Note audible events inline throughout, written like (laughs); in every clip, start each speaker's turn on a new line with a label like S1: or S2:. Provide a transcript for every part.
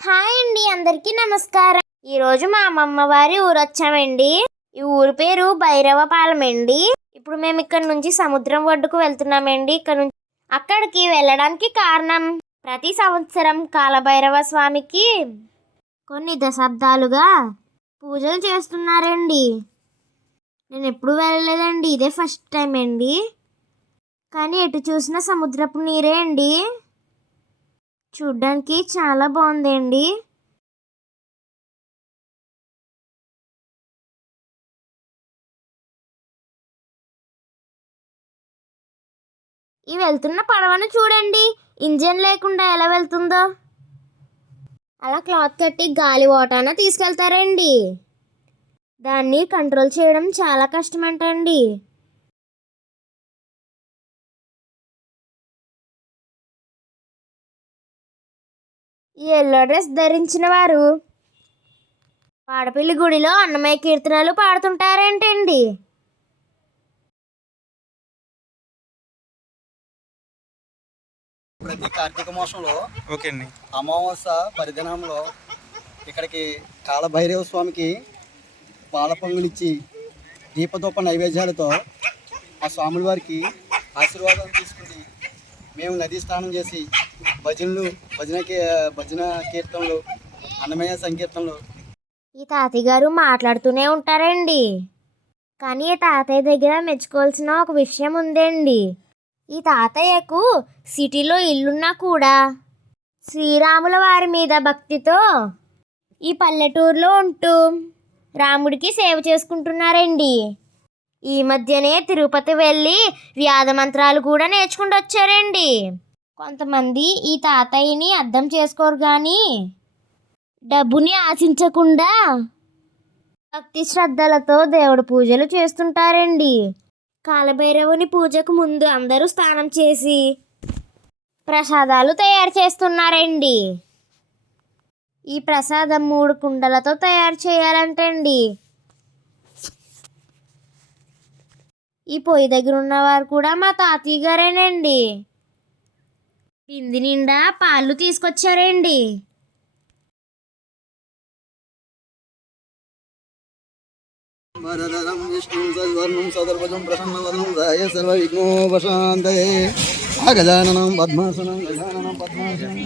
S1: Hi అండి అందరికీ నమస్కారం. ఈరోజు మా అమ్మమ్మ వారి ఊరు వచ్చామండి ఈ ఊరు పేరు భైరవపాలెం అండి. ఇప్పుడు మేము ఇక్కడ నుంచి సముద్రం ఒడ్డుకు వెళ్తున్నామండి. ఇక్కడ నుంచి అక్కడికి వెళ్ళడానికి కారణం ప్రతి సంవత్సరం కాలభైరవ స్వామికి కొన్ని దశాబ్దాలుగా పూజలు చేస్తున్నారండి. నేను ఎప్పుడు వెళ్ళలేదండి ఇదే ఫస్ట్ టైం అండి. కానీ ఎటు చూసినా సముద్రపు నీరే అండి. చూడ్డానికి చాలా బాగుంది అండి ఈ వెళ్తున్న పడవను చూడండి. ఇంజన్ లేకుండా ఎలా వెళ్తుందో. అలా క్లాత్ కట్టి గాలి ఓటాన తీసుకెళ్తారండి. దాన్ని కంట్రోల్ చేయడం చాలా కష్టమంటండి. ఎల్లో డ్రెస్ ధరించిన వారు. పాడపల్లి గుడిలో అన్నమయ్య కీర్తనలు పాడుతుంటారేంటండి?
S2: ప్రతి కార్తీక మాసంలో
S3: ఓకే అండి.
S2: అమావాస్య పరిదినంలో ఇక్కడికి కాళభైరవ స్వామికి పాల పొంగులిచ్చి దీపదూప నైవేద్యాలతో ఆ స్వాముల వారికి ఆశీర్వాదం తీసుకుని మేము నదీ స్నానం చేసి భజనలు భజన భజన కీర్తనలు అన్నమయ్య సంకీర్తనలు.
S1: ఈ తాతయ్య గారు మాట్లాడుతూనే ఉంటారండి. కానీ ఈ తాతయ్య దగ్గర మెచ్చుకోవాల్సిన ఒక విషయం ఉందండి. ఈ తాతయ్యకు సిటీలో ఇల్లున్నా కూడా శ్రీరాముల వారి మీద భక్తితో ఈ పల్లెటూరులో ఉంటూ రాముడికి సేవ చేసుకుంటున్నారండి. ఈ మధ్యనే తిరుపతి వెళ్ళి వ్యాధ మంత్రాలు కూడా నేర్చుకుంటూ వచ్చారండి కొంతమంది ఈ తాతయ్యని అర్థం చేసుకోరు కానీ డబ్బుని ఆశించకుండా భక్తి శ్రద్ధలతో దేవుడి పూజలు చేస్తుంటారండి. కాలభైరవుని పూజకు ముందు అందరూ స్నానం చేసి ప్రసాదాలు తయారు చేస్తున్నారండి. ఈ ప్రసాదం మూడు కుండలతో తయారు చేయాలంటండి. ఈ పొయ్యి దగ్గర ఉన్నవారు కూడా మా తాతయ్య గారేనండి. బింది నిండా పాలు తీసుకొచ్చారండి.
S2: వరదరం విష్ణు సద్వర్ణం సదర్భజం ప్రసన్నవదనం రాయ సర్వవిఘ్నోపశాంతయే అగజాననం పద్మాసనం గజాననం పద్మాసనం.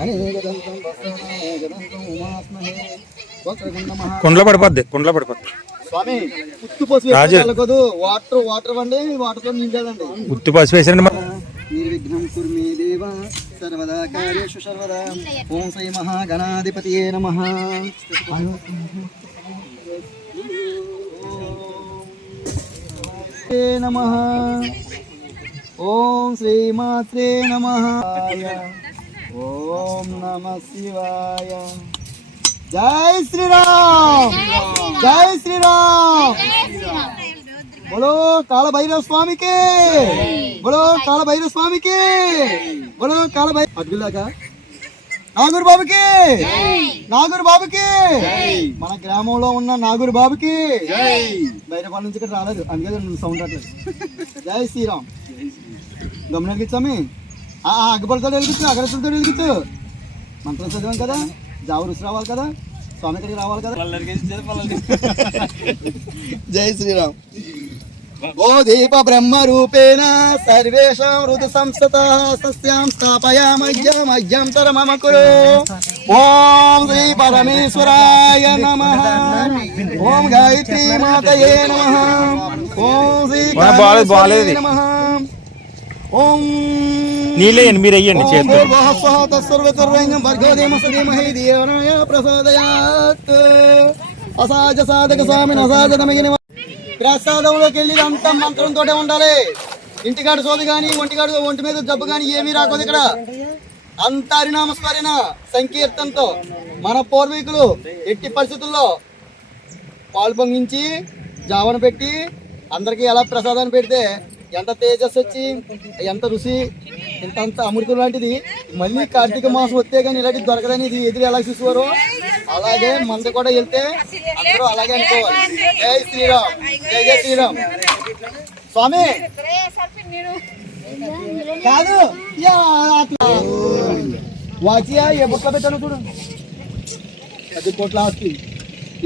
S2: అనేకదంతం వక్రతుండం ఉమాస్మహే. వక్రతుండ మహా
S3: కుండలో పడిపోద్ది కుండలో పడిపోద్ది.
S2: స్వామి ఉత్తు పసుపు
S3: రాజు.
S2: వెళ్ళకూడదు వాటర్ వాటర్ అండి వాటర్తో నిండాలండి
S3: ఉత్తి పసుపు వేసారండి మరి.
S2: నిర్విఘ్నం కుర్మి దేవ సర్వదా కార్యేషు సర్వదా. ఓం శ్రీ మహాగణాధిపతియే నమః. నమః. ఓం శ్రీమాత్రే నమః. ఓం నమ శివాయ. జై శ్రీరామ్! జై శ్రీరామ్! బోలో కాళ భైరవ స్వామికి! బోలో కాళ భైరవ స్వామికి! బోలో కాళ భై అద్దులాగా నాగూరు బాబుకి! నాగూరు బాబుకి! మన గ్రామంలో ఉన్న నాగూరు బాబుకి! బైరపాల నుంచి ఇక్కడ రాలేదు అందుకే సౌండ్ రావట్లేదు. జై శ్రీరామ్! గమనం వెలిగించామి అగ్గపలతో వెలిగించు అగరతులతో వెలిగించు. మంత్రం చదివాం కదా? జావు రుచి రావాలి కదా స్వామి ఇక్కడికి రావాలి కదా. (laughs) జై శ్రీరామ్. ఓ దీప బ్రహ్మ రూపేణ సర్వేషాం ఋతు సంస్థత సస్యాం స్థాపయామయ్యం అయ్యంతర మమ కురు. ఓం శ్రీ పరమేశ్వరాయ నమ. ఓం గాయత్రీ మాతయే నమ. ఓం శ్రీ నమః. ఓం
S3: నీళ్ళేయండి మీరు
S2: అసాజ సాధక స్వామిని ప్రసాదంలోకి వెళ్ళి అంతా మంత్రంతో ఉండాలి. ఇంటికాడ సోది కానీ ఒంటికాడు ఒంటి మీద జబ్బు కానీ ఏమీ రాకూడదు ఇక్కడ. అంత హరినామస్మరణ సంకీర్తనతో మన పూర్వీకులు ఎట్టి పరిస్థితుల్లో పాలు పొంగించి జావన పెట్టి అందరికీ ఎలా ప్రసాదాన్ని పెడితే ఎంత తేజస్సు వచ్చి ఎంత రుచి అంత అమృతం లాంటిది. మళ్ళీ కార్తీక మాసం వస్తే కానీ ఇలాంటిది దొరకదని ఇది ఎదురు ఎలా చూసేవారు? అలాగే మంద కూడా వెళ్తే అందరూ అలాగే అనుకోవాలి. జై శ్రీరామ్. జై జై శ్రీరామ్. స్వామి! కాదు. అట్లా. వాచియా ఏ బుట్ల పెట్టాను చూడు. పది కోట్ల ఆస్తి.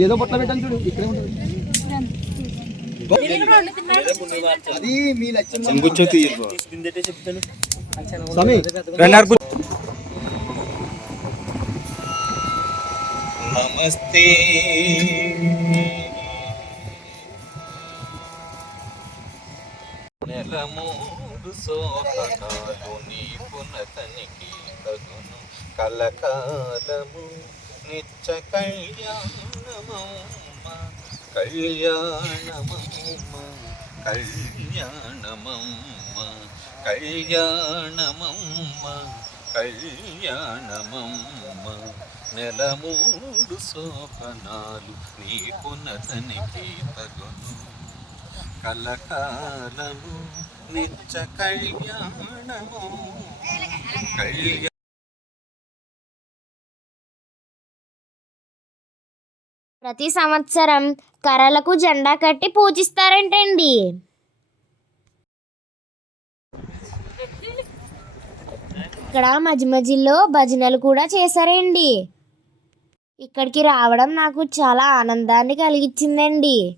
S2: ఏదో పొట్ల పెట్టాను చూడు ఇక్కడే ఉంటుంది. అది మీ లక్ష్యం. స్వామి
S3: రెండు
S4: నమస్తే. నెలమూడు సోహనాలు నీ పునతనికి తగును. కలకాలము నిత్య కళ్యాణమమ్మ కళ్యాణమమ్మ కళ్యాణమమ్మ. కళ్యాణమమ్మ కళ్యాణమమ్మ నెలమూడు శోభనాలు నీ పునతనికి తగును కలకాలము నిత్య కళ్యాణము కళ్యాణ
S1: ప్రతి సంవత్సరం కర్రలకు జెండా కట్టి పూజిస్తారంటండి. ఇక్కడ మధ్య మధ్యలో భజనలు కూడా చేశారండి. ఇక్కడికి రావడం నాకు చాలా ఆనందాన్ని కలిగించిందండి.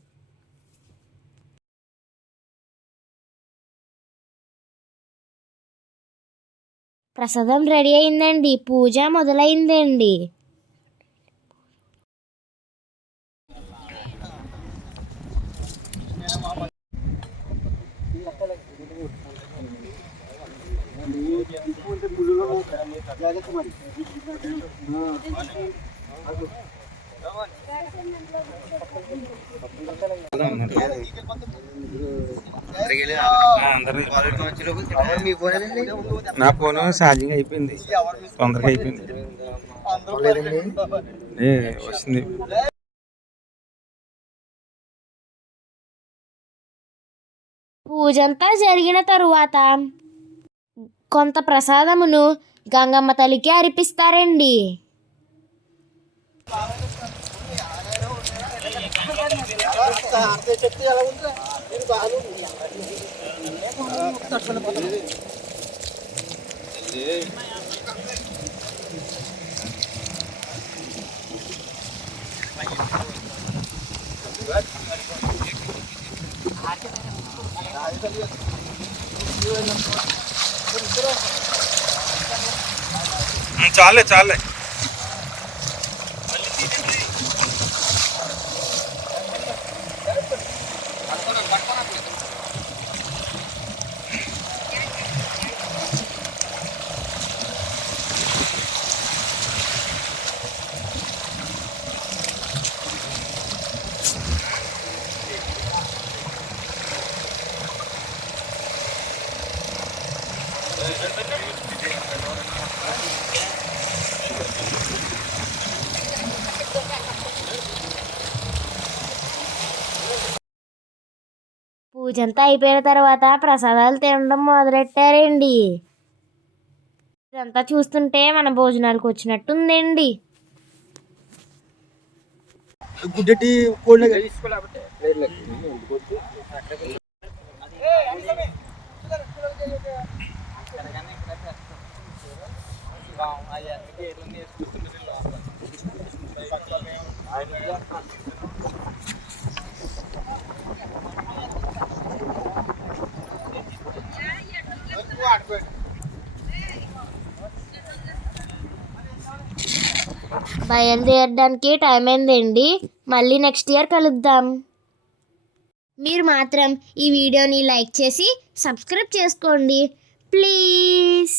S1: ప్రసాదం రెడీ అయిందండి. పూజ మొదలైందండి.
S2: జాగ్రత్త మరి
S3: నా ఫోన్ ఛార్జింగ్ అయిపోయింది. తొందరగా అయిపోయింది. వస్తుంది.
S1: పూజంతా జరిగిన తరువాత కొంత ప్రసాదమును గంగమ్మ తల్లికి అర్పిస్తారండి
S2: చెప్తే ఎలా ఉందిరా నేను బాగా
S3: చాలే చాలే
S1: అయిపోయిన తర్వాత ప్రసాదాలు తినడం మొదలెట్టారండి. ఇదంతా చూస్తుంటే మన భోజనాలకు వచ్చినట్టుందండి.
S2: గుడ్డటి కోళ్ళ
S1: బయలుదేరడానికి టైం అయిందండి. మళ్ళీ నెక్స్ట్ ఇయర్ కలుద్దాం. మీరు మాత్రం ఈ వీడియోని లైక్ చేసి సబ్స్క్రైబ్ చేసుకోండి. ప్లీజ్.